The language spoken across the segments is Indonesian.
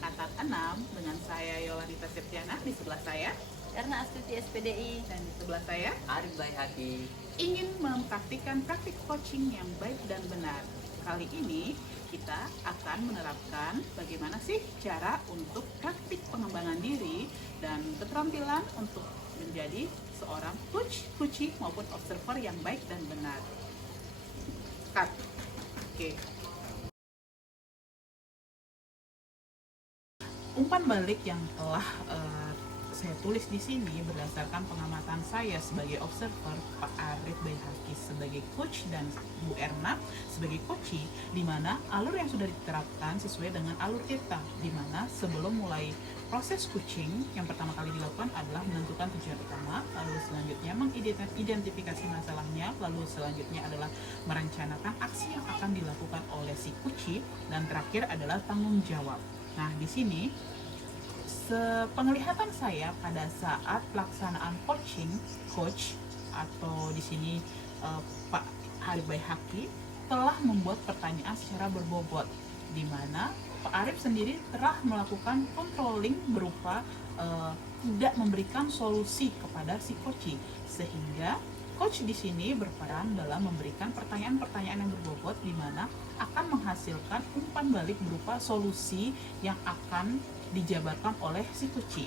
angkatan 6 dengan saya Yolanita Septiana, di sebelah saya Erna Astuti SPDI, dan di sebelah saya Arif Bayhaki. ingin mempraktikkan praktik coaching yang baik dan benar. Kali ini kita akan menerapkan bagaimana sih cara untuk praktik pengembangan diri dan keterampilan untuk menjadi seorang coach, coachee maupun observer yang baik dan benar. Cut. Oke. Umpan balik yang telah saya tulis di sini berdasarkan pengamatan saya sebagai observer, Pak Arif Bayhaki sebagai coach dan Bu Erna sebagai coachee, di mana alur yang sudah diterapkan sesuai dengan alur kita, di mana sebelum mulai proses coaching yang pertama kali dilakukan adalah menentukan tujuan utama, lalu selanjutnya mengidentifikasi masalahnya, lalu selanjutnya adalah merencanakan aksi yang akan dilakukan oleh si coachee, dan terakhir adalah tanggung jawab. Nah, di sini sepenglihatan saya pada saat pelaksanaan coach atau di sini Pak Arif Bayhaki telah membuat pertanyaan secara berbobot, di mana Pak Arif sendiri telah melakukan controlling berupa tidak memberikan solusi kepada si coach, sehingga coach di sini berperan dalam memberikan pertanyaan-pertanyaan yang berbobot, di mana akan menghasilkan umpan balik berupa solusi yang akan dijabarkan oleh si coach.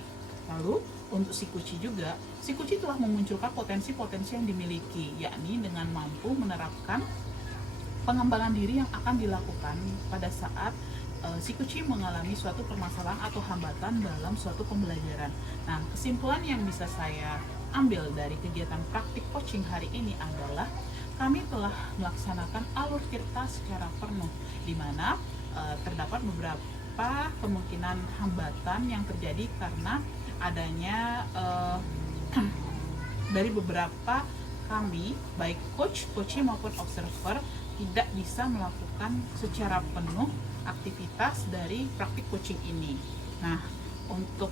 Lalu untuk si coach juga, si coach telah memunculkan potensi-potensi yang dimiliki, yakni dengan mampu menerapkan pengembangan diri yang akan dilakukan pada saat si coach mengalami suatu permasalahan atau hambatan dalam suatu pembelajaran. Nah, kesimpulan yang bisa saya ambil dari kegiatan praktik coaching hari ini adalah kami telah melaksanakan alur tirta secara penuh, di mana terdapat beberapa kemungkinan hambatan yang terjadi karena adanya dari beberapa kami, baik coach, coachee maupun observer, tidak bisa melakukan secara penuh aktivitas dari praktik coaching ini. Nah, untuk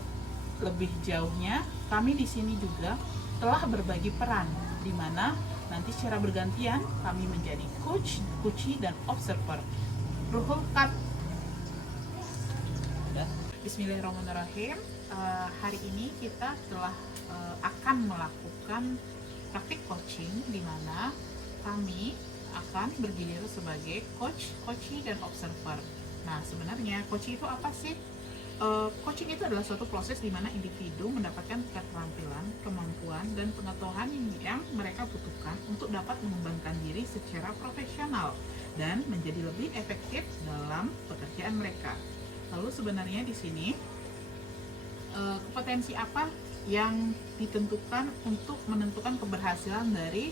lebih jauhnya, kami di sini juga telah berbagi peran, di mana nanti secara bergantian kami menjadi coach, coachee, dan observer. Ruhul cut. Bismillahirrahmanirrahim. Hari ini kita telah akan melakukan praktik coaching, di mana kami akan bergiliran sebagai coach, coachee, dan observer. Nah, sebenarnya coaching itu apa sih? Coaching itu adalah suatu proses di mana individu mendapatkan keterampilan, kemampuan, dan pengetahuan yang mereka butuhkan untuk dapat mengembangkan diri secara profesional dan menjadi lebih efektif dalam pekerjaan mereka. Lalu sebenarnya di sini kompetensi apa yang ditentukan untuk menentukan keberhasilan dari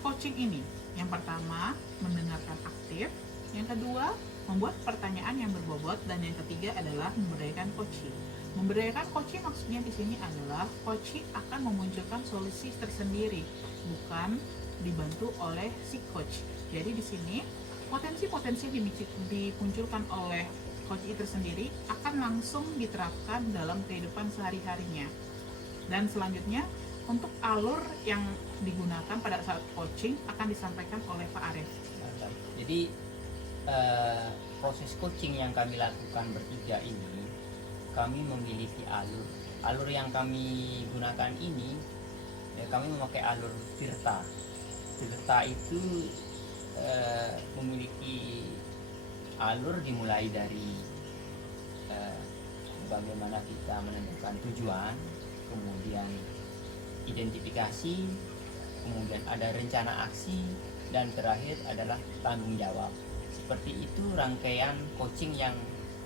coaching ini? Yang pertama, mendengarkan aktif. Yang kedua, membuat pertanyaan yang berbobot, dan yang ketiga adalah memberdayakan coaching. Memberdayakan coaching maksudnya di sini adalah coaching akan memunculkan solusi tersendiri, bukan dibantu oleh si coach. Jadi di sini potensi-potensi yang dimunculkan oleh coach itu sendiri akan langsung diterapkan dalam kehidupan sehari-harinya. Dan selanjutnya, untuk alur yang digunakan pada saat coaching akan disampaikan oleh Pak Arif. Jadi proses coaching yang kami lakukan bertiga ini, kami memiliki alur yang kami gunakan ini, ya, kami memakai alur tirta. Tirta itu memiliki alur dimulai dari bagaimana kita menentukan tujuan, kemudian identifikasi, kemudian ada rencana aksi, dan terakhir adalah tanggung jawab. Seperti itu rangkaian coaching yang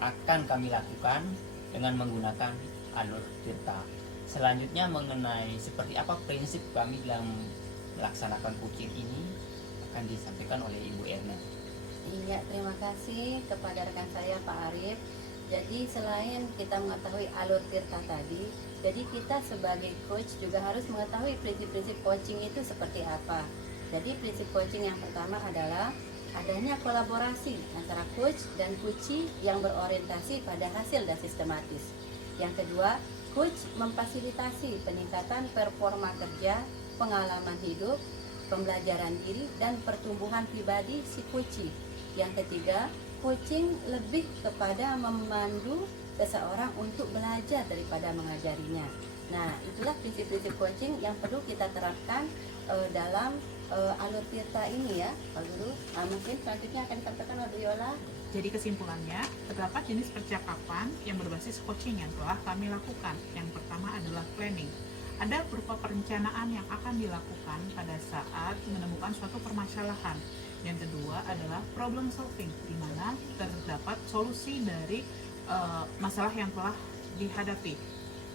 akan kami lakukan dengan menggunakan alur tirta. Selanjutnya mengenai seperti apa prinsip kami dalam melaksanakan coaching ini akan disampaikan oleh Ibu Erna. Iya, terima kasih kepada rekan saya Pak Arif. Jadi selain kita mengetahui alur tirta tadi, jadi kita sebagai coach juga harus mengetahui prinsip-prinsip coaching itu seperti apa. Jadi prinsip coaching yang pertama adalah adanya kolaborasi antara coach dan coachee yang berorientasi pada hasil dan sistematis. Yang kedua, coach memfasilitasi peningkatan performa kerja, pengalaman hidup, pembelajaran diri, dan pertumbuhan pribadi si coachee. Yang ketiga, coaching lebih kepada memandu seseorang untuk belajar daripada mengajarinya. Nah, itulah prinsip-prinsip coaching yang perlu kita terapkan dalam alur tirta ini ya, Pak Guru. Mungkin selanjutnya akan disampaikan oleh Bu Yola. Jadi kesimpulannya, terdapat jenis percakapan yang berbasis coaching yang telah kami lakukan. Yang pertama adalah planning. Ada berupa perencanaan yang akan dilakukan pada saat menemukan suatu permasalahan. Yang kedua adalah problem solving, di mana terdapat solusi dari masalah yang telah dihadapi.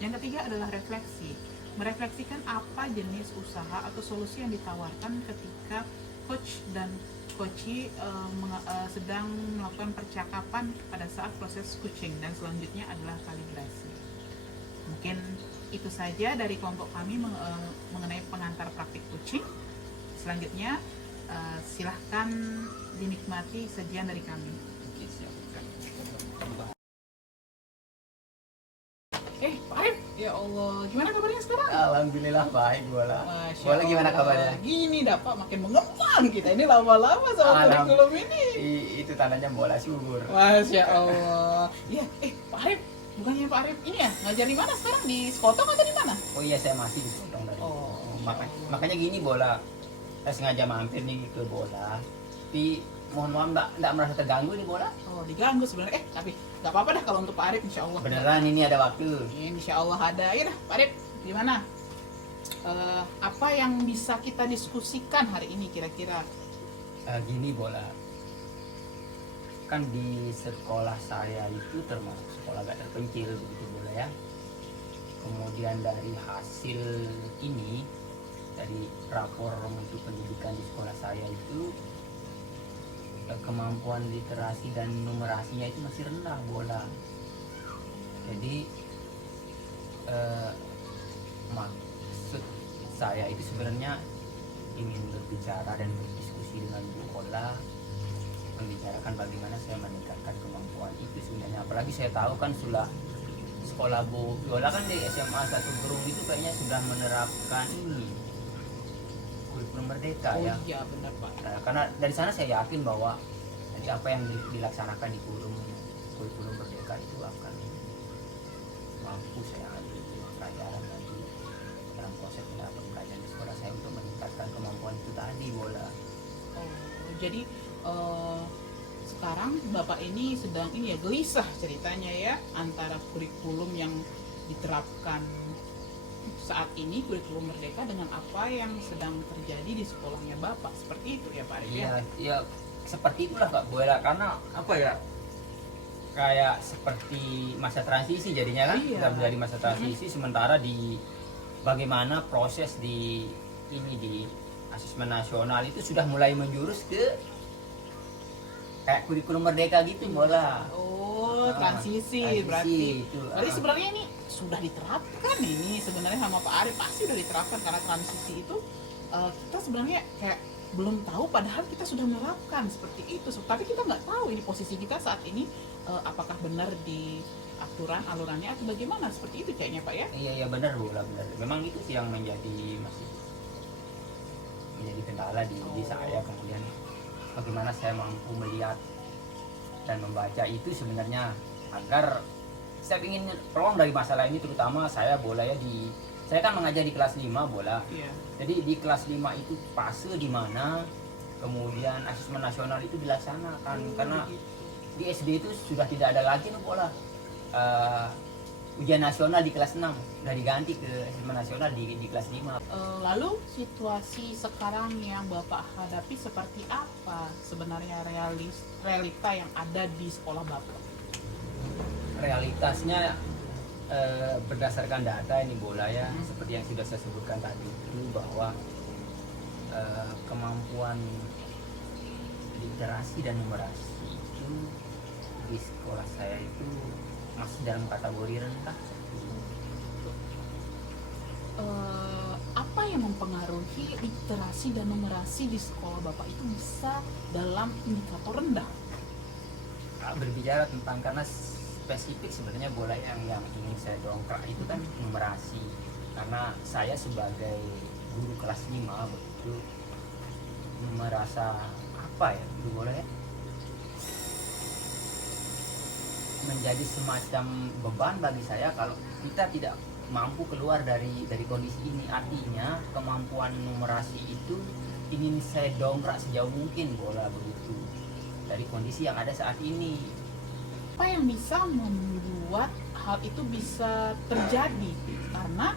Yang ketiga adalah refleksi, merefleksikan apa jenis usaha atau solusi yang ditawarkan ketika coach dan coachee sedang melakukan percakapan pada saat proses coaching. Dan selanjutnya adalah kalibrasi. Mungkin itu saja dari kelompok kami mengenai pengantar praktik coaching. Selanjutnya silahkan dinikmati sajian dari kami. Oke, siap. Pak Arif, ya Allah, gimana kabarnya sekarang? Alhamdulillah baik, Bola. Masya Bola gimana Allah. kabarnya? Gini dapat makin mengembang kita ini lama-lama sama Alam. kurikulum ini. Itu tandanya Bola subur. Masya Allah. Iya, Pak Arif, bukannya Pak Arif ini ya ngajar di mana sekarang, di Sekotong atau di mana? Oh iya, saya masih di Sekotong tadi. Oh, Makanya gini Bola, saya sengaja mampir nih ke Bola. Tapi mohon maaf enggak merasa terganggu nih Bola. Oh, diganggu sebenarnya. Tapi nggak apa-apa dah kalau untuk Pak Arif, insya Allah. Beneran ini ada waktu. Insya Allah ada. Ya dah, Pak Arif, gimana? Apa yang bisa kita diskusikan hari ini kira-kira? Gini Bola, kan di sekolah saya itu termasuk sekolah gak terpencil begitu Bola ya. Kemudian dari hasil ini, dari rapor mutu pendidikan di sekolah saya itu, kemampuan literasi dan numerasinya itu masih rendah Bola. Jadi maksud saya itu sebenarnya ingin berbicara dan berdiskusi dengan Bu Bola, membicarakan bagaimana saya meningkatkan kemampuan itu sebenarnya. Apalagi saya tahu kan sudah sekolah Bu Yola kan di SMA 1 Gerung itu kayaknya sudah menerapkan ini kurikulum merdeka ya. Iya benar Pak. Nah, karena dari sana saya yakin bahwa nanti apa yang dilaksanakan di kurikulum merdeka itu akan mampu saya ambil pelajaran nanti dalam proses pembelajaran di sekolah saya untuk meningkatkan kemampuan itu tadi Bola. Oh, jadi sekarang Bapak ini sedang ini ya gelisah ceritanya ya antara kurikulum yang diterapkan saat ini kurikulum merdeka dengan apa yang sedang terjadi di sekolahnya Bapak, seperti itu ya Pak Arif ya? Iya, seperti itulah Kak Bola, karena apa ya, kayak seperti masa transisi jadinya kan. Iya. Kita menjadi masa transisi sementara di bagaimana proses di ini di asesmen nasional itu sudah mulai menjurus ke kayak kurikulum merdeka gitu Bola. Oh, transisi berarti. itu. Berarti sebenarnya ini sudah diterapkan ini sebenarnya sama Pak Arif, pasti sudah diterapkan karena transisi itu kita sebenarnya kayak belum tahu padahal kita sudah menerapkan seperti itu. Tapi kita nggak tahu ini posisi kita saat ini apakah benar di aturan alurannya atau bagaimana, seperti itu kayaknya Pak ya? Iya benar Bola, benar. Memang itu sih yang masih menjadi kendala di saya. Kemudian bagaimana saya mampu melihat dan membaca itu sebenarnya agar saya ingin keluar dari masalah ini, terutama saya Bola ya saya kan mengajar di kelas 5 Bola. Iya. Jadi di kelas 5 itu fase di mana kemudian asesmen nasional itu dilaksanakan karena di SD itu sudah tidak ada lagi nih Bola. Ujian nasional di kelas 6 sudah diganti ke asesmen nasional di kelas 5. Lalu situasi sekarang yang Bapak hadapi seperti apa sebenarnya realita yang ada di sekolah Bapak? Realitasnya berdasarkan data ini Bola ya, seperti yang sudah saya sebutkan tadi itu bahwa kemampuan literasi dan numerasi itu di sekolah saya itu masih dalam kategori rendah. Apa yang mempengaruhi literasi dan numerasi di sekolah Bapak itu bisa dalam indikator rendah? Berbicara tentang, karena spesifik sebenarnya Bola yang ingin saya dongkrak itu kan numerasi, karena saya sebagai guru kelas 5 begitu merasa apa ya itu Bola ya, menjadi semacam beban bagi saya kalau kita tidak mampu keluar dari kondisi ini. Artinya kemampuan numerasi itu ingin saya dongkrak sejauh mungkin bola begitu dari kondisi yang ada saat ini. Apa yang bisa membuat hal itu bisa terjadi? Karena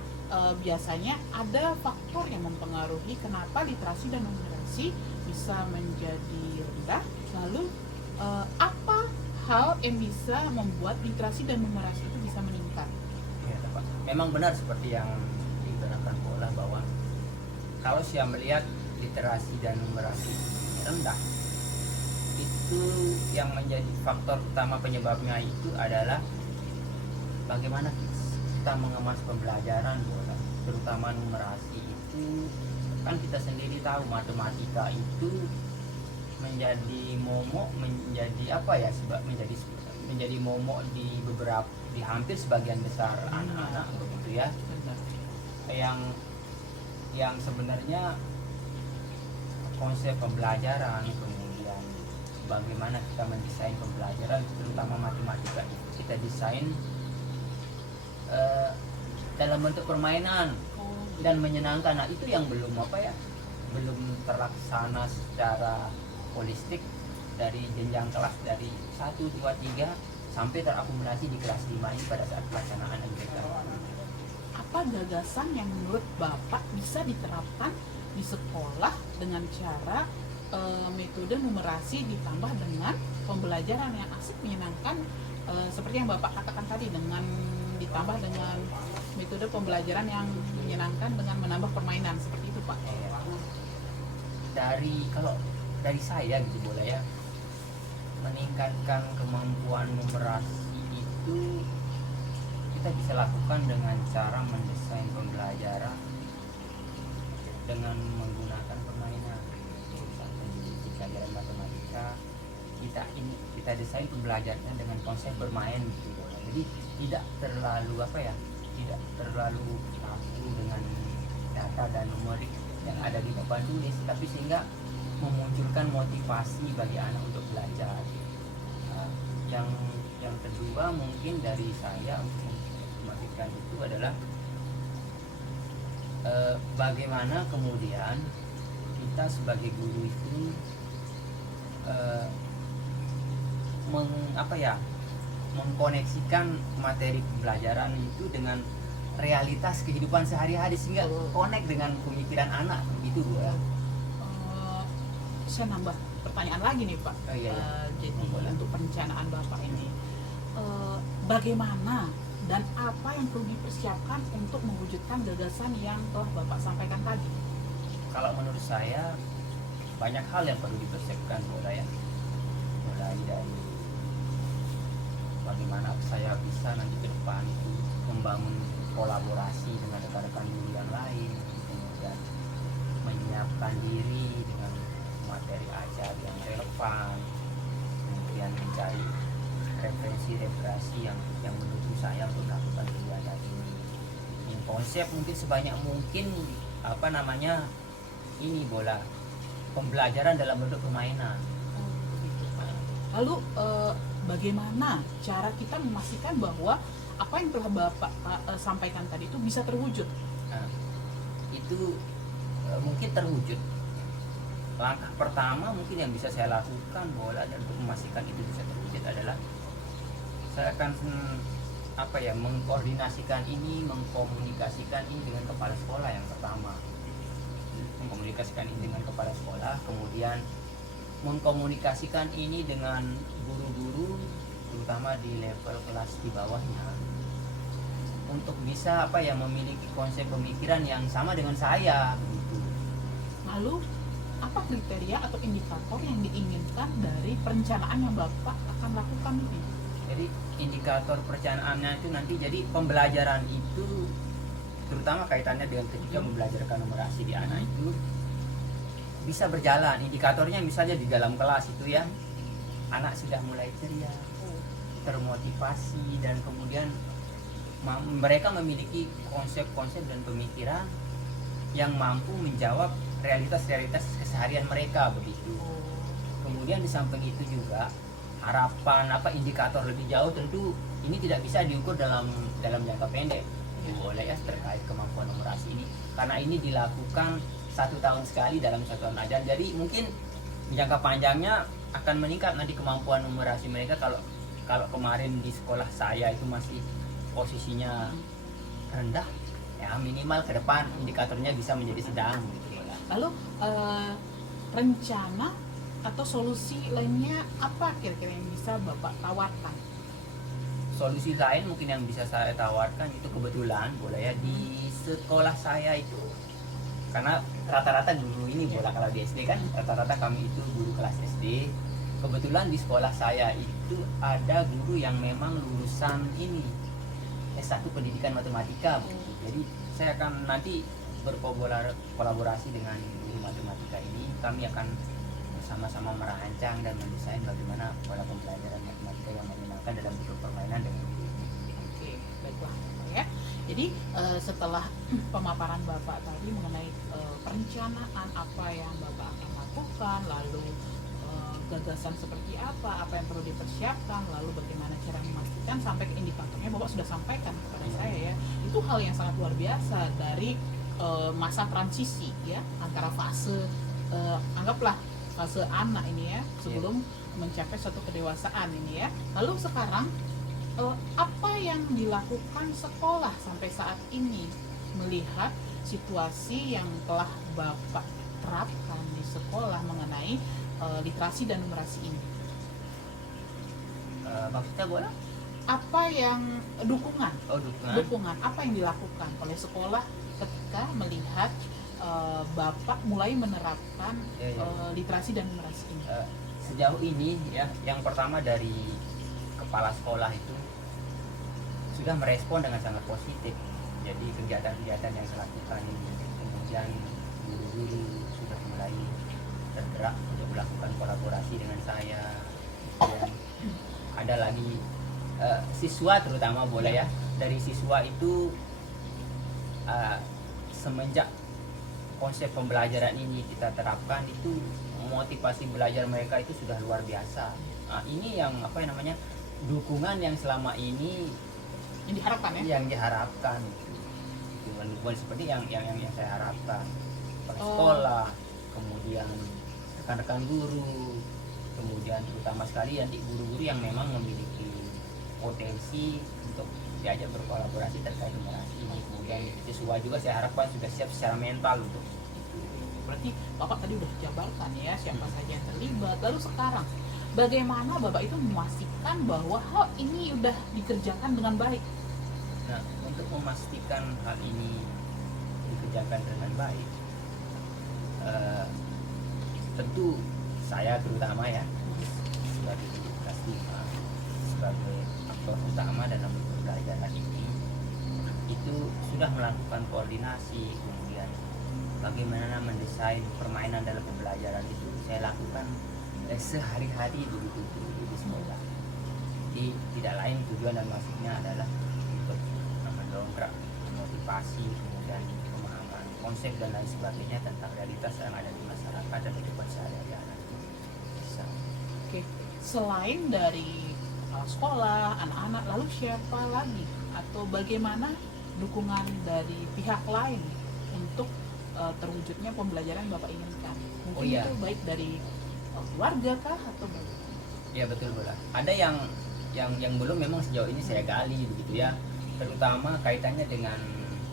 biasanya ada faktor yang mempengaruhi kenapa literasi dan numerasi bisa menjadi rendah. Lalu apa hal yang bisa membuat literasi dan numerasi itu bisa meningkat? Ya, Pak. Memang benar seperti yang diterangkan bola bahwa kalau saya melihat literasi dan numerasi rendah, itu yang menjadi faktor utama penyebabnya itu adalah bagaimana kita mengemas pembelajaran bola, terutama numerasi itu. Kan kita sendiri tahu matematika itu menjadi momok, menjadi apa ya, menjadi momok di hampir sebagian besar anak-anak begitu ya, yang sebenarnya konsep pembelajaran, kemudian bagaimana kita mendesain pembelajaran terutama matematika itu kita desain dalam bentuk permainan dan menyenangkan. Nah, itu yang belum terlaksana secara holistik dari jenjang kelas dari 1, 2, 3 sampai terakumulasi di kelas 5 ini pada saat pelaksanaan MBK. Apa gagasan yang menurut Bapak bisa diterapkan di sekolah dengan cara metode numerasi ditambah dengan pembelajaran yang asik menyenangkan, seperti yang Bapak katakan tadi, dengan ditambah dengan metode pembelajaran yang menyenangkan dengan menambah permainan seperti itu, Pak? Kalau dari saya gitu bola ya, meningkatkan kemampuan numerasi itu kita bisa lakukan dengan cara mendesain pembelajaran dengan menggunakan permainan. Misalnya di pelajaran matematika kita desain pembelajarannya dengan konsep bermain gitu bola. Jadi tidak terlalu tidak terlalu kaku dengan data dan numerik yang ada di papan tulis, tapi sehingga memunculkan motivasi bagi anak untuk belajar. Nah, yang kedua mungkin dari saya untuk memastikan itu adalah bagaimana kemudian kita sebagai guru itu mengkoneksikan materi pembelajaran itu dengan realitas kehidupan sehari-hari sehingga connect dengan pemikiran anak begitu ya. Saya nambah pertanyaan lagi nih, Pak. Jadi untuk perencanaan Bapak ini, bagaimana dan apa yang perlu dipersiapkan untuk mewujudkan gagasan yang telah Bapak sampaikan tadi? Kalau menurut saya banyak hal yang perlu dipersiapkan mulai dari bagaimana saya bisa nanti ke depan itu membangun kolaborasi dengan rekan-rekan guru yang lain, kemudian menyiapkan diri dengan materi ajar yang relevan, kemudian mencari referensi yang mendukung saya untuk melakukan kegiatan ini. Yang konsep mungkin sebanyak mungkin ini bola pembelajaran dalam bentuk permainan. Lalu bagaimana cara kita memastikan bahwa apa yang telah Bapak sampaikan tadi itu bisa terwujud? Nah, itu mungkin terwujud. Langkah pertama mungkin yang bisa saya lakukan bola dan untuk memastikan itu bisa terwujud adalah saya akan mengkomunikasikan ini dengan kepala sekolah yang pertama. Mengkomunikasikan ini dengan kepala sekolah, kemudian mengkomunikasikan ini dengan guru-guru terutama di level kelas di bawahnya untuk bisa memiliki konsep pemikiran yang sama dengan saya gitu. Lalu apa kriteria atau indikator yang diinginkan dari perencanaan yang Bapak akan lakukan ini? Jadi indikator perencanaannya itu nanti jadi pembelajaran itu terutama kaitannya dengan ketika membelajarkan numerasi di anak itu bisa berjalan. Indikatornya misalnya di dalam kelas itu ya anak sudah mulai ceria, termotivasi, dan kemudian mereka memiliki konsep-konsep dan pemikiran yang mampu menjawab realitas-realitas keseharian mereka begitu. Kemudian di samping itu juga harapan apa indikator lebih jauh, tentu ini tidak bisa diukur dalam jangka pendek boleh ya terkait kemampuan numerasi ini, karena ini dilakukan 1 tahun sekali dalam 1 tahun ajar. Jadi mungkin jangka panjangnya akan meningkat nanti kemampuan numerasi mereka. Kalau kemarin di sekolah saya itu masih posisinya rendah, ya minimal ke depan indikatornya bisa menjadi sedang gitu. Lalu rencana atau solusi lainnya apa kira-kira yang bisa Bapak tawarkan? Solusi lain mungkin yang bisa saya tawarkan itu kebetulan boleh ya di sekolah saya itu, karena rata-rata guru ini bola kalau di SD kan rata-rata kami itu guru kelas SD. Kebetulan di sekolah saya itu ada guru yang memang lulusan ini S1 pendidikan matematika Bu. Jadi saya akan nanti berkolaborasi dengan guru matematika ini. Kami akan bersama-sama merancang dan mendesain bagaimana pola pembelajaran matematika yang menyenangkan dalam bentuk permainan dengan guru. Oke, baiklah ya. Jadi setelah pemaparan Bapak tadi mengenai perencanaan apa yang Bapak akan lakukan, lalu gagasan seperti apa yang perlu dipersiapkan, lalu bagaimana cara memastikan sampai ke indikatornya Bapak sudah sampaikan kepada saya ya. Itu hal yang sangat luar biasa dari masa transisi ya antara fase anggaplah fase anak ini ya sebelum mencapai suatu kedewasaan ini ya. Lalu sekarang apa yang dilakukan sekolah sampai saat ini melihat situasi yang telah Bapak terapkan di sekolah mengenai literasi dan numerasi ini? Maksudnya boleh? Apa yang dukungan apa yang dilakukan oleh sekolah ketika melihat Bapak mulai menerapkan literasi dan numerasi ini? Sejauh ini ya, yang pertama dari kepala sekolah itu sudah merespon dengan sangat positif. Jadi kegiatan-kegiatan yang saya lakukan ini, kemudian guru-guru sudah mulai tergerak untuk melakukan kolaborasi dengan saya. Dan ada lagi siswa terutama boleh ya, dari siswa itu semenjak konsep pembelajaran ini kita terapkan itu motivasi belajar mereka itu sudah luar biasa. Ini yang dukungan yang selama ini Yang diharapkan ya? Yang diharapkan, dukungan seperti yang saya harapkan. Kepala sekolah, kemudian rekan-rekan guru, kemudian terutama sekali nanti guru-guru yang memang memiliki potensi untuk diajak berkolaborasi terkait numerasi. Kemudian siswa juga saya harapkan sudah siap secara mental untuk itu. Berarti Bapak tadi udah jabarkan ya siapa saja yang terlibat. Lalu sekarang bagaimana Bapak itu memastikan bahwa hal ini udah dikerjakan dengan baik? Nah, untuk memastikan hal ini dikerjakan dengan baik, tentu saya terutama ya sebagai guru kelas 5, sebagai aktor utama dalam pembelajaran ini itu sudah melakukan koordinasi, kemudian bagaimana mendesain permainan dalam pembelajaran itu saya lakukan sehari-hari begitu di sekolah. Jadi tidak lain tujuan dan maksudnya adalah untuk mendongkrak motivasi, kemudian pemahaman konsep dan lain sebagainya tentang realitas yang ada di masyarakat dan kehidupan sehari-hari anak. Oke, selain dari kepala sekolah, anak-anak, lalu siapa lagi atau bagaimana dukungan dari pihak lain untuk terwujudnya pembelajaran yang Bapak inginkan? Mungkin itu baik dari keluarga kah atau bagaimana? Ya betul bola. Ada yang belum memang sejauh ini saya gali begitu ya, terutama kaitannya dengan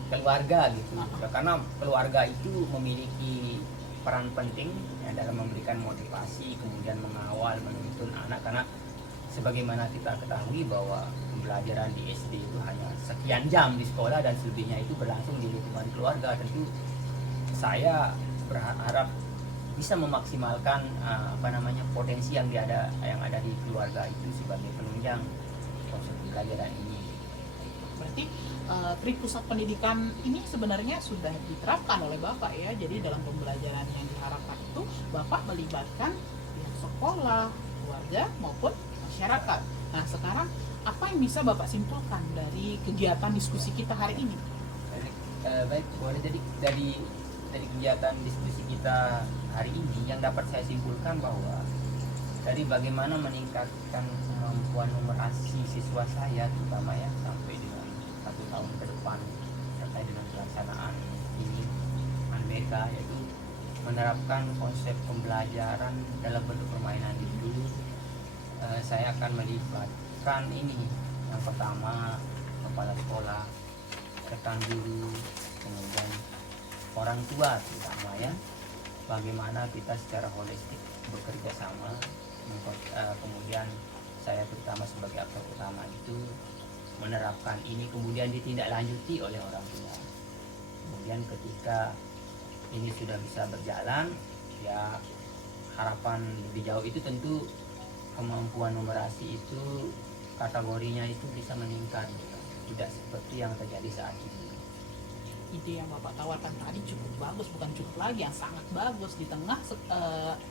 keluarga gitu. Karena keluarga itu memiliki peran penting ya, dalam memberikan motivasi, kemudian mengawal, menuntun anak, karena sebagaimana kita ketahui bahwa pembelajaran di SD itu hanya sekian jam di sekolah dan selebihnya itu berlangsung di lingkungan keluarga. Tentu saya berharap bisa memaksimalkan potensi yang ada di keluarga itu sebagai penunjang proses pembelajaran ini. Berarti trik pusat pendidikan ini sebenarnya sudah diterapkan oleh Bapak ya. Jadi dalam pembelajaran yang diharapkan itu Bapak melibatkan pihak sekolah, keluarga maupun masyarakat. Nah sekarang apa yang bisa Bapak simpulkan dari kegiatan diskusi kita hari ini? Baik, boleh. Jadi dari kegiatan diskusi kita hari ini yang dapat saya simpulkan bahwa Dari bagaimana meningkatkan kemampuan numerasi siswa saya terutama ya sampai dengan 1 tahun ke depan terkait dengan pelaksanaan ini UNBK, yaitu menerapkan konsep pembelajaran dalam bentuk permainan itu. Saya akan melibatkan ini, yang pertama kepala sekolah, rekan guru, kemudian orang tua terutama ya, bagaimana kita secara holistik bekerja sama. Kemudian saya terutama sebagai aktor utama itu menerapkan ini, kemudian ditindaklanjuti oleh orang tua. Kemudian ketika ini sudah bisa berjalan ya, harapan lebih jauh itu tentu kemampuan numerasi itu kategorinya itu bisa meningkat, tidak seperti yang terjadi saat ini. Ide yang Bapak tawarkan tadi cukup bagus, bukan cukup lagi, yang sangat bagus di tengah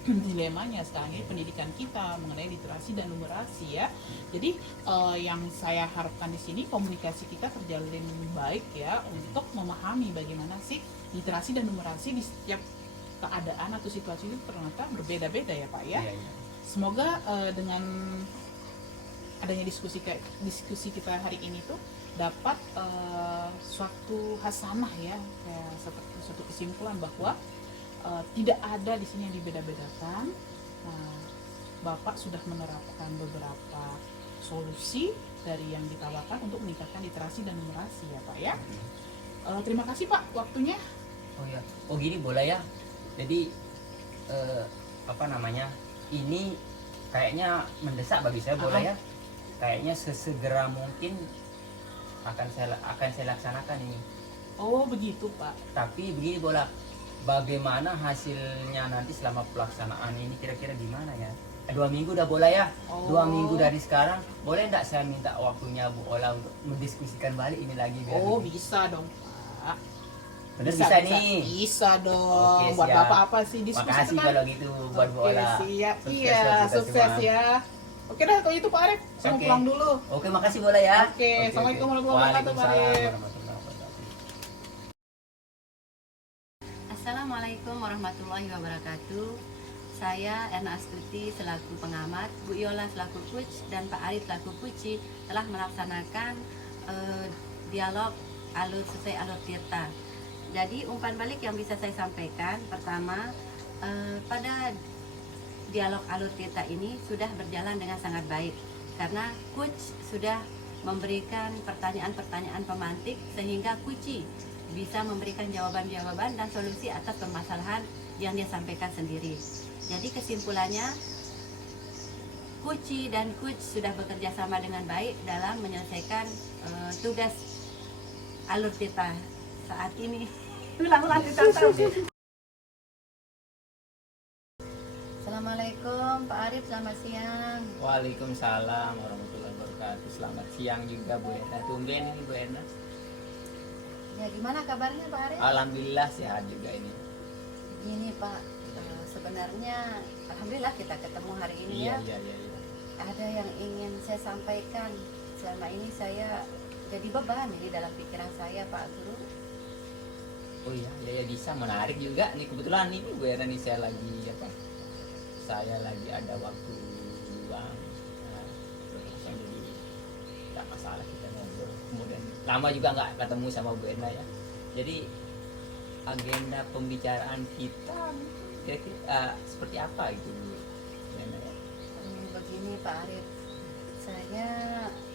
dilemanya sekarang ini pendidikan kita mengenai literasi dan numerasi ya. Jadi yang saya harapkan di sini komunikasi kita terjalin baik ya, untuk memahami bagaimana sih literasi dan numerasi di setiap keadaan atau situasi itu ternyata berbeda-beda ya Pak ya. Iya. Semoga dengan adanya diskusi kita hari ini tuh dapat suatu hasanah ya, kayak seperti suatu kesimpulan bahwa tidak ada di sini yang dibeda-bedakan. Nah, Bapak sudah menerapkan beberapa solusi dari yang ditawarkan untuk meningkatkan literasi dan numerasi ya Pak ya. Terima kasih Pak waktunya. Oh ya, oh gini boleh ya. Jadi ini kayaknya mendesak bagi saya, boleh ya. Kayaknya sesegera mungkin akan saya laksanakan ini. Oh begitu Pak. Tapi begini bola, bagaimana hasilnya nanti selama pelaksanaan ini kira-kira gimana ya? 2 minggu udah boleh ya? Oh. 2 minggu dari sekarang, boleh enggak saya minta waktunya Bu Ola untuk mendiskusikan balik ini lagi? Oh bisa dong Pak. Bener bisa nih? Bisa dong. Oke, Buat siap. Bapak apa sih diskusi Makasih itu kan? kalau gitu buat Bu Ola. Siap. Sukses Iya, buat kita sukses semua. ya. Oke dah kalau itu Pak Arif, saya mau Oke. pulang dulu. Oke, makasih bola ya. Oke, Assalamualaikum warahmatullahi wabarakatuh, Pak Waalaikumsalam Arif. warahmatullahi wabarakatuh. Assalamualaikum warahmatullahi wabarakatuh. Saya Erna Astuti selaku pengamat, Bu Yola selaku coach, dan Pak Arif selaku Puci telah melaksanakan dialog sesuai alur Tirta. Jadi umpan balik yang bisa saya sampaikan, pertama, pada dialog alur Tirta ini sudah berjalan dengan sangat baik karena coach sudah memberikan pertanyaan-pertanyaan pemantik sehingga Puci bisa memberikan jawaban-jawaban dan solusi atas permasalahan yang dia sampaikan sendiri. Jadi kesimpulannya, Puci dan coach sudah bekerja sama dengan baik dalam menyelesaikan tugas alur Tirta saat ini. Ulang-ulang kita tahu. Assalamualaikum Pak Arif, selamat siang. Waalaikumsalam warahmatullahi wabarakatuh. Selamat siang juga Bu Ena. Tumben ini Bu Ena. Ya gimana kabarnya Pak Arif? Alhamdulillah sehat juga ini. Gini Pak, sebenarnya alhamdulillah kita ketemu hari ini ya. Iya. Ada yang ingin saya sampaikan. Selama ini saya jadi beban ini dalam pikiran saya Pak Guru. Oh iya, ya bisa, menarik juga nih, kebetulan ini Bu Ena nih saya lagi ada waktu luang. Nah, jadi tidak masalah kita ngobrol. Kemudian lama juga nggak ketemu sama Bu Ena ya. Jadi agenda pembicaraan kita kira-kira seperti apa itu Bu Ena ya? Begini Pak Arif, saya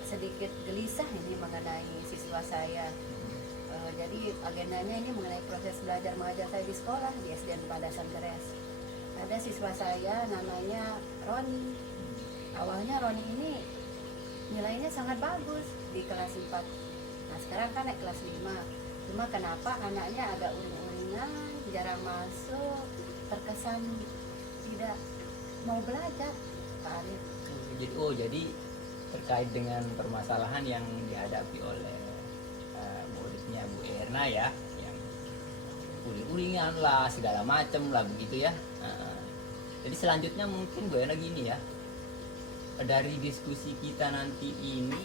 sedikit gelisah ini mengenai siswa saya. Jadi agendanya ini mengenai proses belajar mengajar saya di sekolah di SDN Padasan Keres. Ada siswa saya namanya Roni. Awalnya Roni ini nilainya sangat bagus di kelas 4. Nah sekarang kan naik kelas 5. Cuma kenapa anaknya agak uring-uringan, jarang masuk, terkesan tidak mau belajar Pak Arif. Jadi terkait dengan permasalahan yang dihadapi oleh muridnya Bu Erna ya, yang uring-uringan lah segala macam lah begitu ya. Jadi selanjutnya mungkin Bu Erna gini ya, dari diskusi kita nanti ini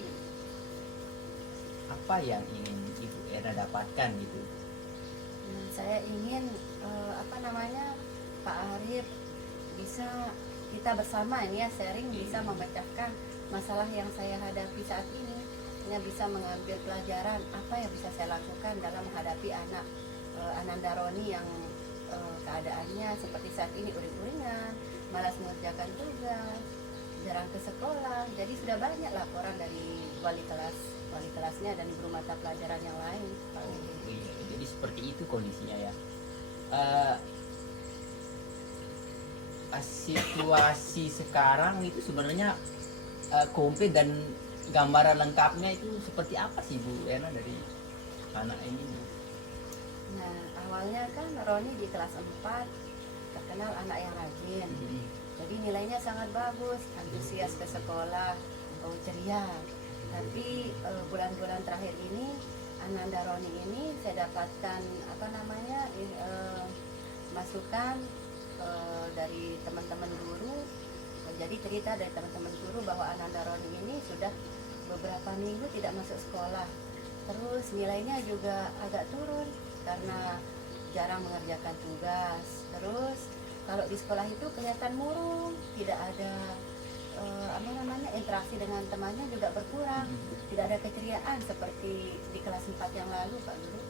apa yang ingin Ibu Erna dapatkan gitu? Saya ingin Pak Arif bisa kita bersama ini ya sharing bisa memecahkan masalah yang saya hadapi saat ini. Saya bisa mengambil pelajaran apa yang bisa saya lakukan dalam menghadapi anak Ananda Roni yang keadaannya seperti saat ini uring-uringan, malas mengerjakan tugas, jarang ke sekolah. Jadi sudah banyak laporan dari wali kelasnya dan guru mata pelajaran yang lain. Iya, jadi seperti itu kondisinya ya. Eh, Situasi sekarang itu sebenarnya komplit dan gambaran lengkapnya itu seperti apa sih Bu Ena dari anak ini Bu? Nah, awalnya kan Roni di kelas 4 terkenal anak yang rajin. Jadi nilainya sangat bagus, antusias ke sekolah, ceria. Tapi bulan-bulan terakhir ini Ananda Roni ini saya dapatkan masukan dari teman-teman guru. Jadi cerita dari teman-teman guru bahwa Ananda Roni ini sudah beberapa minggu tidak masuk sekolah. Terus nilainya juga agak turun karena jarang mengerjakan tugas. Terus kalau di sekolah itu kelihatan murung, tidak ada interaksi dengan temannya juga berkurang, tidak ada keceriaan seperti di kelas 4 yang lalu Pak Guru.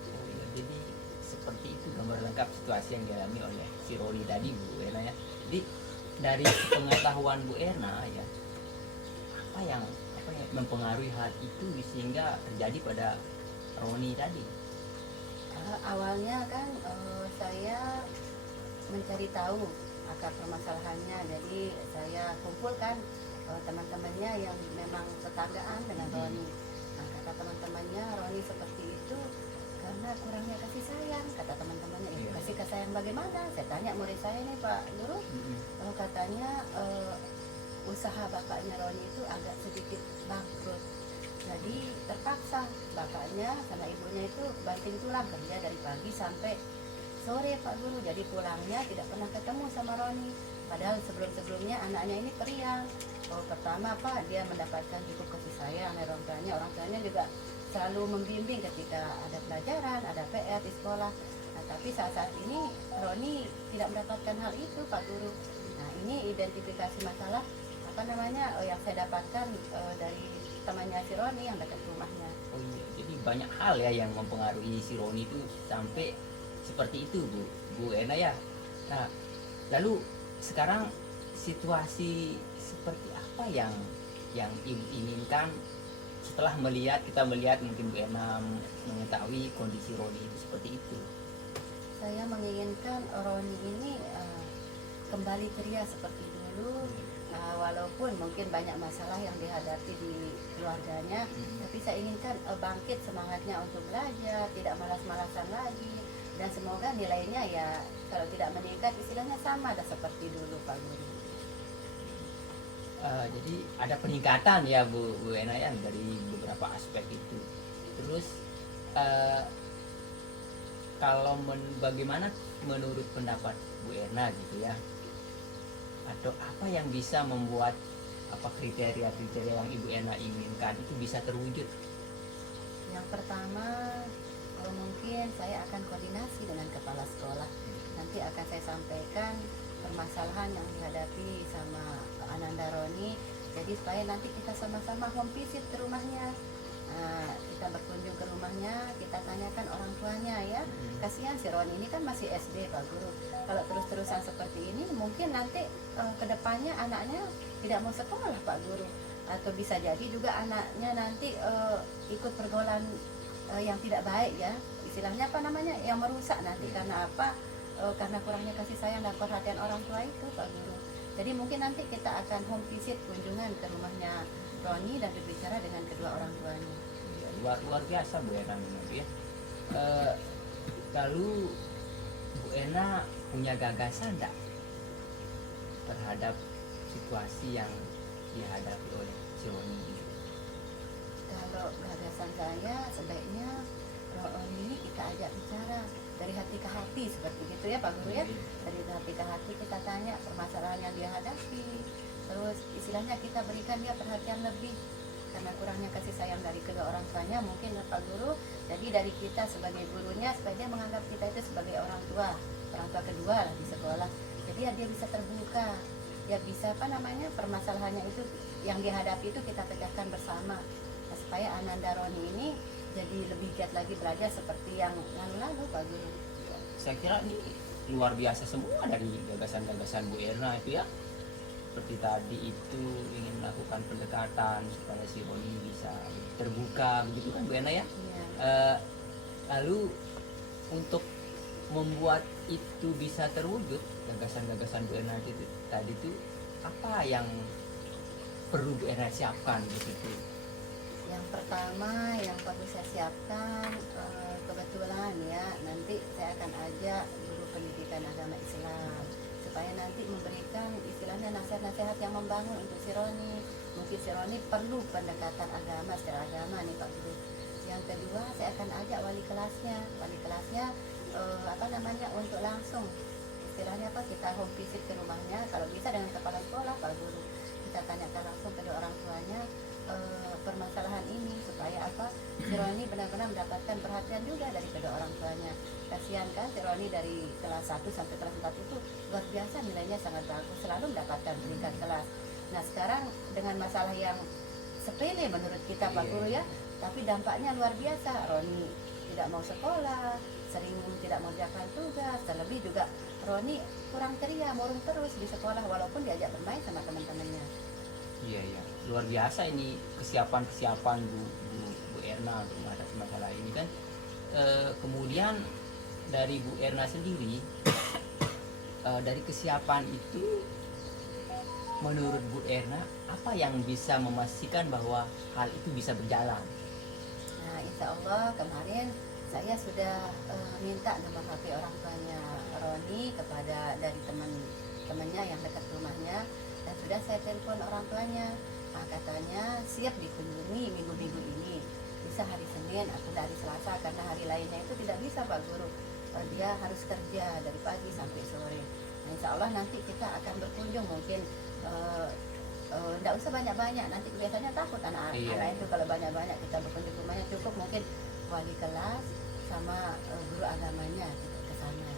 Jadi seperti itu gambar lengkap situasi yang dialami oleh si Roni tadi Bu Ena ya. Jadi dari pengetahuan Bu Ena ya, apa yang mempengaruhi hal itu sehingga terjadi pada Roni tadi? Awalnya kan saya mencari tahu akar permasalahannya, jadi saya kumpulkan teman-temannya yang memang tetanggaan dengan Roni. Nah, kata teman-temannya Roni seperti itu karena kurangnya kasih sayang, kata teman-temannya. Itu kasih sayang bagaimana? Saya tanya murid saya nih Pak Guru, katanya usaha bapaknya Roni itu agak sedikit bangkrut. Jadi terpaksa bapaknya sama ibunya itu banting tulang kerja dari pagi sampai sore Pak Guru. Jadi pulangnya tidak pernah ketemu sama Roni. Padahal sebelum-sebelumnya anaknya ini periang. Pertama Pak, dia mendapatkan cukup kasih sayang dari orang tuanya juga selalu membimbing ketika ada pelajaran, ada PR di sekolah. Nah, tapi saat ini Roni tidak mendapatkan hal itu Pak Guru. Nah, ini identifikasi masalah yang saya dapatkan dari temannya si Roni yang dekat rumahnya. Oh iya, jadi banyak hal ya yang mempengaruhi si Roni itu sampai seperti itu Bu Ena ya. Nah, lalu sekarang situasi seperti apa yang Ibu inginkan setelah kita melihat mungkin Bu Ena mengetahui kondisi Roni itu seperti itu? Saya menginginkan Roni ini kembali ceria seperti dulu. Walaupun mungkin banyak masalah yang dihadapi di keluarganya, tapi saya inginkan bangkit semangatnya untuk belajar, tidak malas-malasan lagi, dan semoga nilainya ya kalau tidak meningkat istilahnya sama ada seperti dulu Pak Guru. Jadi ada peningkatan ya Bu Ena ya dari beberapa aspek itu. Terus bagaimana menurut pendapat Bu Ena gitu ya, atau apa yang bisa membuat kriteria-kriteria yang Ibu Ena inginkan itu bisa terwujud? Yang pertama, mungkin saya akan koordinasi dengan kepala sekolah. Nanti akan saya sampaikan permasalahan yang dihadapi sama Ananda Roni. Jadi supaya nanti kita sama-sama home visit ke rumahnya. Kita berkunjung ke rumahnya, kita tanyakan orang tuanya ya. Kasihan si Roni ini kan masih SD Pak Guru. Kalau terus-terusan seperti ini mungkin nanti kedepannya anaknya tidak mau sekolah Pak Guru. Atau bisa jadi juga anaknya nanti ikut pergaulan yang tidak baik ya. Istilahnya yang merusak nanti karena apa? Karena kurangnya kasih sayang dan perhatian orang tua itu Pak Guru. Jadi mungkin nanti kita akan home visit kunjungan ke rumahnya Roni dan berbicara dengan kedua orang tuanya. Luar biasa Bu Ena ya. Lalu Bu Ena punya gagasan enggak terhadap situasi yang dihadapi oleh si Roni ini? Kalau gagasan saya sebaiknya Roni ini kita ajak bicara dari hati ke hati seperti itu ya Pak Guru ya. Dari hati ke hati kita tanya permasalahan yang dia hadapi. Terus istilahnya kita berikan dia perhatian lebih karena kurangnya kasih sayang dari kedua orang tuanya mungkin Pak Guru. Jadi dari kita sebagai gurunya supaya dia menganggap kita itu sebagai orang tua kedua lah di sekolah. Jadi dia bisa terbuka ya bisa apa namanya permasalahannya itu yang dihadapi itu kita pecahkan bersama. Nah, supaya Ananda Roni ini jadi lebih giat lagi belajar seperti yang lalu-lalu Pak Guru. Saya kira ini luar biasa semua dari gagasan-gagasan Bu Erna itu ya. Seperti tadi itu ingin melakukan pendekatan supaya si Roni bisa terbuka begitu kan Bu Erna ya. Iya. Lalu untuk membuat itu bisa terwujud, gagasan-gagasan Bu Erna itu tadi itu apa yang perlu Bu Erna siapkan begitu? Yang pertama yang perlu saya siapkan, kebetulan ya nanti saya akan ajak guru pendidikan agama Islam supaya nanti memberikan istilahnya nasihat-nasihat yang membangun untuk si Roni. Mungkin si Roni perlu pendekatan agama secara agama nih Pak Guru. Yang kedua saya akan ajak wali kelasnya apa namanya untuk langsung istilahnya apa kita home visit ke rumahnya, kalau bisa dengan kepala sekolah Pak Guru, kita tanyakan langsung kedua orang tuanya permasalahan ini supaya apa si Roni benar-benar mendapatkan perhatian juga dari kedua orang tuanya. Kasihan kan si Roni dari kelas 1 sampai kelas 4 itu luar biasa nilainya sangat bagus, selalu mendapatkan peringkat kelas. Nah sekarang dengan masalah yang sepele menurut kita Pak Guru ya, tapi dampaknya luar biasa. Roni tidak mau sekolah, sering tidak mengerjakan tugas, terlebih juga Roni kurang ceria, murung terus di sekolah walaupun diajak bermain sama teman-temannya. Iya, luar biasa ini kesiapan Bu Erna untuk menghadapi masalah ini kan. Kemudian dari Bu Erna sendiri, dari kesiapan itu menurut Bu Erna apa yang bisa memastikan bahwa hal itu bisa berjalan? Nah insya Allah kemarin saya sudah minta nomor HP orang tuanya Roni kepada dari teman-temannya yang dekat rumahnya, dan sudah saya telepon orang tuanya. Nah, katanya siap dikunjungi minggu-minggu ini, bisa hari Senin atau dari Selasa karena hari lainnya itu tidak bisa Pak Guru. Dia harus kerja dari pagi sampai sore. Nah, insya Allah nanti kita akan berkunjung mungkin tidak usah banyak-banyak, nanti biasanya takut anak-anak itu kalau banyak-banyak kita berkunjung rumahnya, cukup mungkin wali kelas sama guru agamanya gitu, ke sana.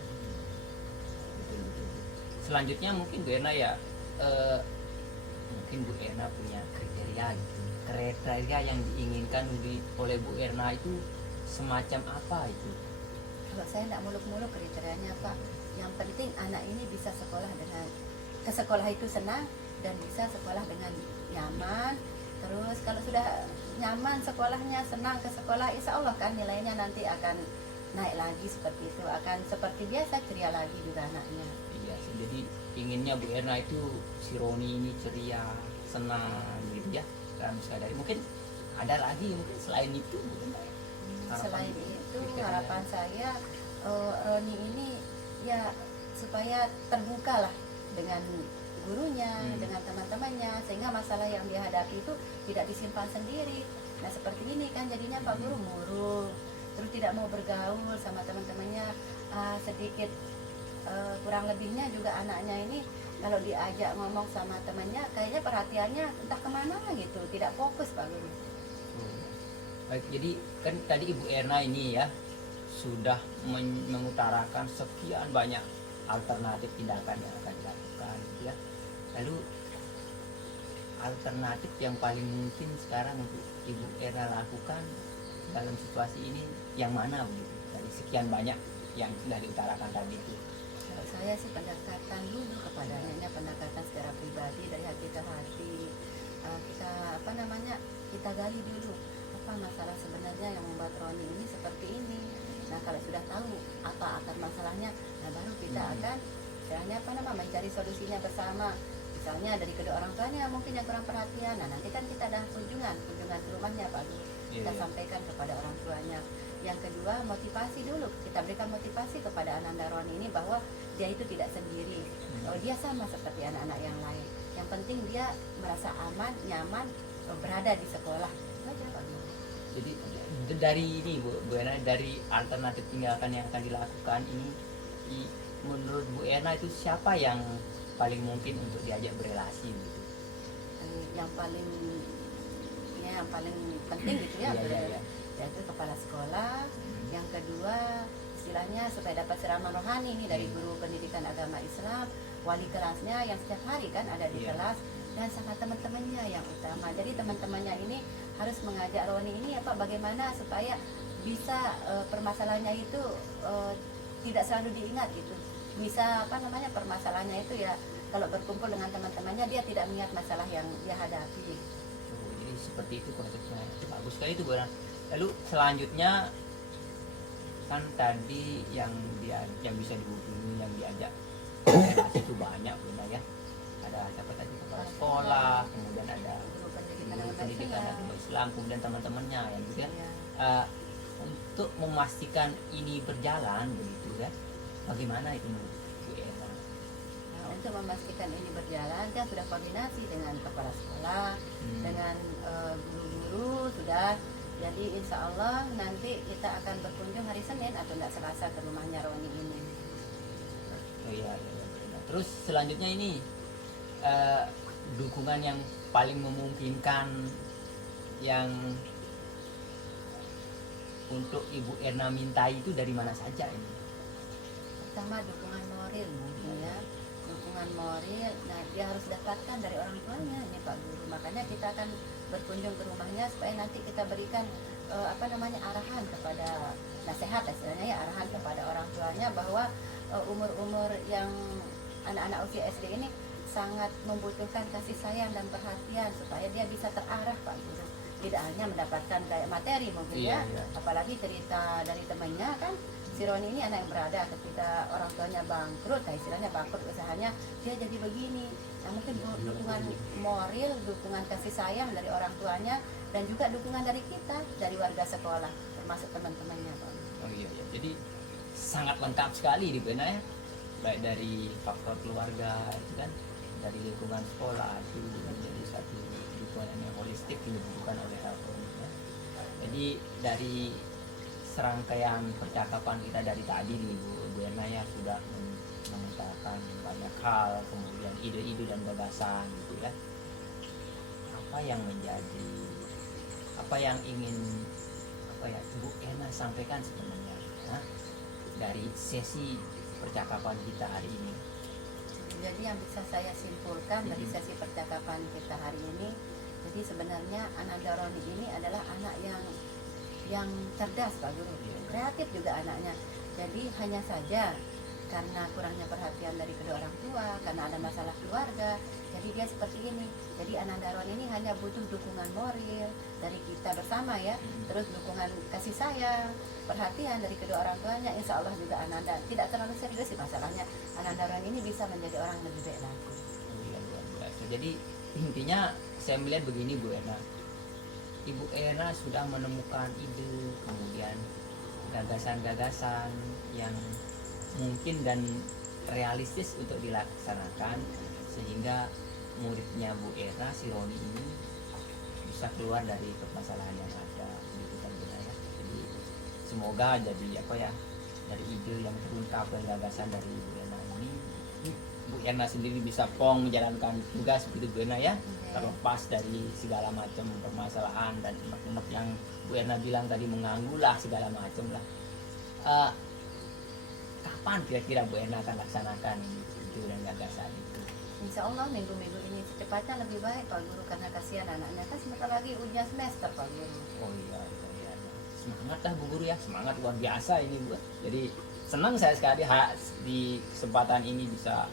Selanjutnya mungkin Bu Erna ya, mungkin Bu Erna punya kriteria gitu. Kriteria yang diinginkan oleh Bu Erna itu semacam apa itu? Kalau saya tidak muluk-muluk kriterianya Pak, yang penting anak ini bisa sekolah dengan ke sekolah itu senang dan bisa sekolah dengan nyaman. Terus kalau sudah nyaman sekolahnya, senang ke sekolah, insya Allah kan nilainya nanti akan naik lagi seperti itu, akan seperti biasa ceria lagi juga anaknya. Iya, jadi inginnya Bu Erna itu si Roni ini ceria, senang gitu ya dalam sehari. Mungkin ada lagi mungkin selain itu mungkin Selain itu harapan saya Roni ini ya supaya terbuka lah dengan gurunya, dengan teman-temannya, sehingga masalah yang dihadapi itu tidak disimpan sendiri. Nah seperti ini kan jadinya Pak Guru murung, terus tidak mau bergaul sama teman-temannya, sedikit kurang lebihnya juga anaknya ini kalau diajak ngomong sama temannya kayaknya perhatiannya entah kemana gitu, tidak fokus Pak Guru. Baik, jadi kan tadi Ibu Erna ini ya sudah mengutarakan sekian banyak alternatif tindakan yang akan dilakukan gitu ya. Lalu alternatif yang paling mungkin sekarang untuk Ibu Erna lakukan dalam situasi ini yang mana begitu? Dari sekian banyak yang sudah diutarakan tadi itu. Kalau saya sih pendekatan dulu kepadanya, pendekatan secara pribadi dari hati ke hati. Kita apa namanya? Kita gali dulu apa masalah sebenarnya yang membuat Roni ini seperti ini. Nah kalau sudah tahu apa akar masalahnya, nah baru kita akan istilahnya apa namanya mencari solusinya bersama. Misalnya dari kedua orang tuanya mungkin yang kurang perhatian, nah nanti kan kita ada kunjungan ke rumahnya Pak Guru, kita sampaikan kepada orang tuanya. Yang kedua motivasi dulu, kita berikan motivasi kepada Ananda Roni ini bahwa dia itu tidak sendiri, dia sama seperti anak-anak yang lain. Yang penting dia merasa aman, nyaman, berada di sekolah. Itu aja Pak Guru. Jadi dari ini Bu Erna, dari alternatif tindakan yang akan dilakukan ini menurut Bu Erna itu siapa yang paling mungkin untuk diajak berelasi gitu? Yang paling penting gitu ya, yaitu kepala sekolah. Yang kedua istilahnya supaya dapat siraman rohani ini dari guru pendidikan agama Islam, wali kelasnya yang setiap hari kan ada di Iya. kelas, dan sama teman-temannya yang utama. Jadi teman-temannya ini harus mengajak Roni ini bagaimana supaya bisa permasalahannya itu tidak selalu diingat gitu. Bisa permasalahannya itu ya kalau berkumpul dengan teman-temannya dia tidak mengingat masalah yang dia hadapi. Jadi seperti itu konsepnya. Bagus sekali itu Bu Erna. Lalu selanjutnya kan tadi yang bisa dihubungi, yang diajak relasi itu banyak Bu Erna ya. Ada siapa tadi, kepala sekolah, kemudian ada Guru pendidikan guru agama pendidikan Islam. agama Islam, kemudian teman-temannya yang gitu ya. Iya. Untuk memastikan ini berjalan begitu ya, bagaimana itu Bu Erna? Nah, untuk memastikan ini berjalan, kita sudah koordinasi dengan kepala sekolah, dengan guru-guru sudah. Jadi insya Allah nanti kita akan berkunjung hari Senin atau enggak Selasa ke rumahnya Roni ini. Oh iya, iya, iya. Terus selanjutnya ini dukungan yang paling memungkinkan yang untuk Ibu Erna minta itu dari mana saja ini? Pertama dukungan moral mungkin ya, dukungan moral. Nah dia harus dapatkan dari orang tuanya ini Pak Guru. Makanya kita akan berkunjung ke rumahnya supaya nanti kita berikan arahan kepada nasihat istilahnya ya, arahan kepada orang tuanya bahwa umur-umur yang anak-anak usia SD ini sangat membutuhkan kasih sayang dan perhatian supaya dia bisa terarah Pak Guru. Tidak hanya mendapatkan kayak materi mungkin Iya, ya, iya. apalagi cerita dari temannya kan. Si Roni ini anak yang berada ketika orang tuanya bangkrut, istilahnya bangkrut usahanya, dia jadi begini. Nah, mungkin dukungan moral, dukungan kasih sayang dari orang tuanya, dan juga dukungan dari kita, dari warga sekolah, termasuk teman-temannya Pak. Oh iya, iya. Jadi sangat lengkap sekali di Bu Erna ya, baik dari faktor keluarga itu kan, dari lingkungan sekolah itu menjadi satu dukungan yang holistik yang dibutuhkan oleh Roni ya. Jadi dari serangkaian percakapan kita dari tadi nih Bu Erna ya, sudah mengutarakan banyak hal, kemudian ide-ide dan gagasan gitu ya. Apa yang ingin Bu Erna sampaikan sebenarnya dari sesi percakapan kita hari ini? Jadi yang bisa saya simpulkan dari sesi percakapan kita hari ini, jadi sebenarnya Ananda Roni ini adalah anak yang cerdas Pak Guru, kreatif juga anaknya. Jadi hanya saja karena kurangnya perhatian dari kedua orang tua, karena ada masalah keluarga, jadi dia seperti ini. Jadi Ananda Roni ini hanya butuh dukungan moral dari kita bersama ya, terus dukungan kasih sayang, perhatian dari kedua orang tuanya. Insya Allah juga Ananda tidak terlalu serius sih masalahnya. Ananda Roni ini bisa menjadi orang lebih baik lagi. Iya, luar biasa. Jadi intinya saya melihat begini Bu Erna, Ibu Erna sudah menemukan ide, kemudian gagasan-gagasan yang mungkin dan realistis untuk dilaksanakan, sehingga muridnya Bu Erna, si Roni ini bisa keluar dari permasalahan yang ada gitu kan Bu Erna ya. Jadi semoga jadi dari ide yang terungkap dan gagasan dari Bu Erna ini, Bu Erna sendiri bisa menjalankan tugas begitu Bu Erna ya, terlepas dari segala macam permasalahan dan unek-unek yang Bu Erna bilang tadi, mengganggu lah segala macam lah. Kapan kira-kira Bu Erna akan laksanakan ide dan gagasan itu? Insya Allah minggu-minggu ini secepatnya lebih baik Pak Guru, karena kasihan anaknya kan sebentar lagi ujian semester Pak Guru. Oh iya, iya. Semangat lah Bu Guru ya, semangat luar biasa ini Bu. Jadi senang saya sekali di kesempatan ini bisa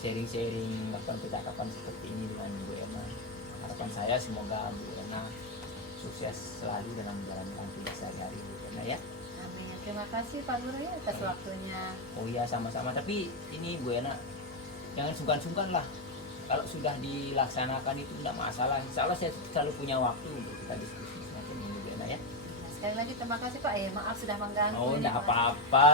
sharing-sharing percakapan seperti ini dengan Bu Erna. Harapan saya semoga Bu Erna sukses selalu dalam menjalankan tugas sehari-hari Bu Erna ya. Amin. Terima kasih Pak Guru ya atas waktunya. Oh iya, sama-sama. Tapi ini Bu Erna, jangan sungkan-sungkan lah. Kalau sudah dilaksanakan itu tidak masalah. Insya Allah saya selalu punya waktu untuk kita diskusi semacam ini Bu Erna ya. Nah, sekali lagi terima kasih Pak. Maaf sudah mengganggu. Oh, ini, tidak Pak. apa-apa.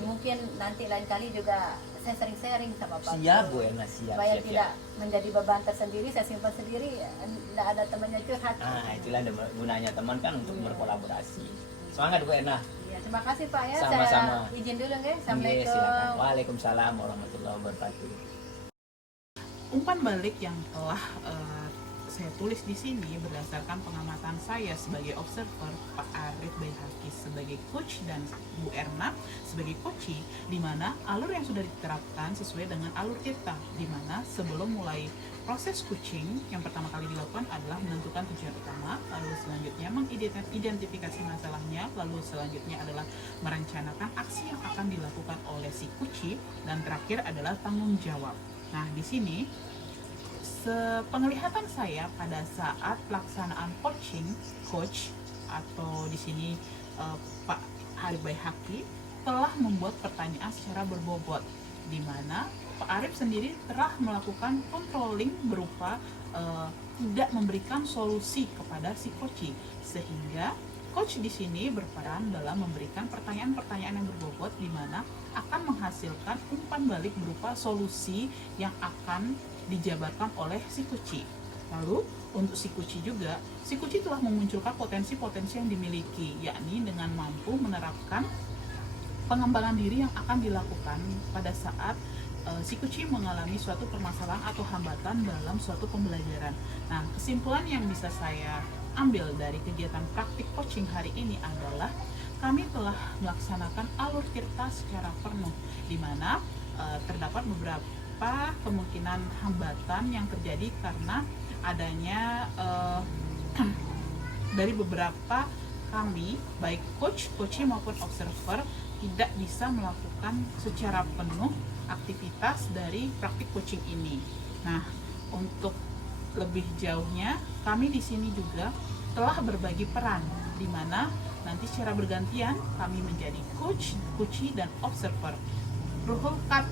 Mungkin nanti lain kali juga saya sering sharing sama Pak Siap Bu Guru. Erna, siap. Supaya siap, tidak siap. menjadi beban tersendiri, saya simpan sendiri, tidak ada temannya curhat. Itulah gunanya teman kan, untuk berkolaborasi. Semangat Bu Erna. Ya, terima kasih Pak ya. Sama-sama. Saya izin dulu nggih. Iya, Assalamualaikum. silakan. Waalaikumsalam warahmatullahi wabarakatuh. Umpan balik yang telah saya tulis di sini berdasarkan pengamatan saya sebagai observer, Pak Arif Baihaqi sebagai coach dan Bu Erna sebagai coachee, di mana alur yang sudah diterapkan sesuai dengan alur kita, di mana sebelum mulai proses coaching yang pertama kali dilakukan adalah menentukan tujuan utama, lalu selanjutnya mengidentifikasi masalahnya, lalu selanjutnya adalah merencanakan aksi yang akan dilakukan oleh si coachee, dan terakhir adalah tanggung jawab. Nah, di sini sepenglihatan saya pada saat pelaksanaan coach atau di sini Pak Arif Baihaqi telah membuat pertanyaan secara berbobot, di mana Pak Arif sendiri telah melakukan controlling berupa tidak memberikan solusi kepada si coachee, sehingga coach di sini berperan dalam memberikan pertanyaan-pertanyaan yang berbobot, di mana akan menghasilkan umpan balik berupa solusi yang akan dijabarkan oleh si coachee. Lalu untuk si coachee juga, si coachee telah memunculkan potensi-potensi yang dimiliki, yakni dengan mampu menerapkan pengembangan diri yang akan dilakukan pada saat si coachee mengalami suatu permasalahan atau hambatan dalam suatu pembelajaran. Nah, kesimpulan yang bisa saya ambil dari kegiatan praktik coaching hari ini adalah kami telah melaksanakan alur tirta secara penuh, di mana terdapat beberapa kemungkinan hambatan yang terjadi karena adanya dari beberapa kami, baik coach, coachee maupun observer, tidak bisa melakukan secara penuh aktivitas dari praktik coaching ini. Nah, untuk lebih jauhnya, kami di sini juga telah berbagi peran, di mana nanti secara bergantian kami menjadi coach, coachee, dan observer. Ruhul Kat